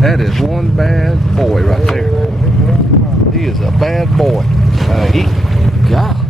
That is one bad boy right there. He is a bad boy. God.